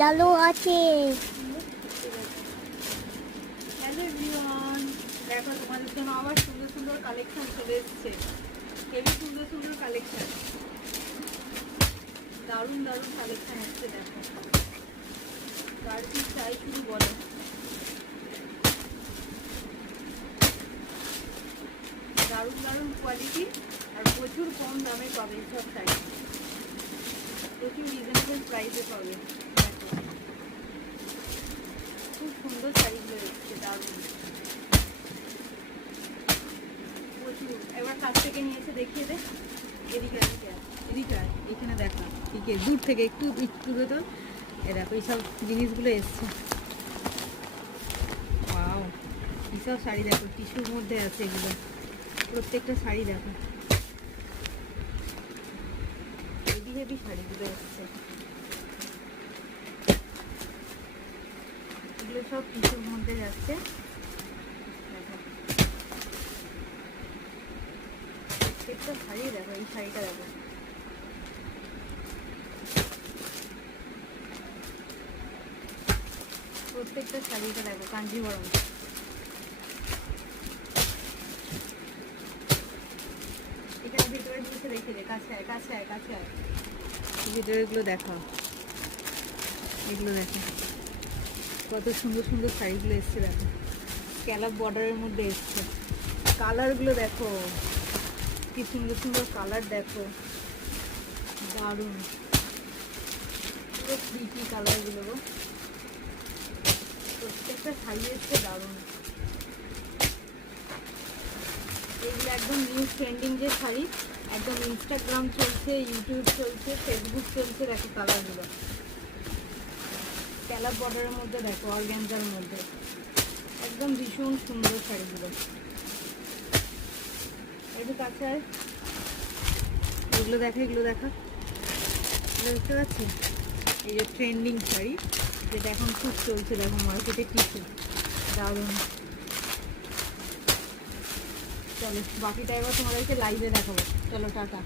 চালু আছে। Hello everyone, দেখো তোমাদের জন্য আবার সুন্দর সুন্দর কালেকশন চলে এসেছে। হেবি সুন্দর সুন্দর কালেকশন, দারুণ দারুণ কালেকশন এসছে। দেখো কার কি চাই শুধু বলো। দারুণ দারুণ কোয়ালিটি আর প্রচুর কম দামে পাবে সব শাড়ি, প্রচুর রিজনেবল প্রাইসে পাবে। দেখো খুব সুন্দর শাড়িগুলো এসছে, দারুণ প্রচুর। এবার কাছ থেকে নিয়েছে, দেখিয়ে দে। এদিকে এদিকে আয়, এদিকে আয়, এখানে দেখো ঠিক আছে, দূর থেকে একটু একটু তো এ দেখো এইসব জিনিসগুলো এসছে। ওয়াও, এইসব শাড়ি দেখো টিস্যুর মধ্যে আছে এগুলো, প্রত্যেকটা শাড়ি দেখো হেভি হেভি শাড়িগুলো এসছে। এগুলো সব টিস্যুর মধ্যে যাচ্ছে। দেখো প্রত্যেকটা শাড়ি দেখো, এই শাড়িটা দেখো প্রত্যেকটা শাড়িটা দেখো কাঞ্জিভরম। এখানে ভিতরে জিনিসে রেখে দে, কাছে আয় কাছে আয় কাছে আয়। ভিতরেগুলো দেখো, এগুলো দেখো কত সুন্দর সুন্দর শাড়িগুলো এসছে। দেখো স্ক্যালাপ বর্ডারের মধ্যে এসছে। কালারগুলো দেখো কি সুন্দর সুন্দর কালার, দেখো দারুণ পুরো প্রিটি কালারগুলো গো। প্রত্যেকটা শাড়ি এসছে দারুণ। এগুলো একদম নিউ ট্রেন্ডিং যে শাড়ি, একদম ইনস্টাগ্রাম চলছে, ইউটিউব চলছে, ফেসবুক চলছে। দেখো কালারগুলো স্ক্যালাপ বর্ডারের মধ্যে, দেখো অর্গানজার মধ্যে, একদম ভীষণ সুন্দর শাড়িগুলো। একটু কাছে আয়, এগুলো দেখা, এগুলো দেখা, এগুলো দেখতে পাচ্ছি। এই যে ট্রেন্ডিং শাড়ি যেটা এখন খুব চলছে, দেখো মার্কেটে টিস্যু, দারুণ। চলো বাকিটা এবার তোমাদেরকে লাইভে দেখাবো। চলো টাটা।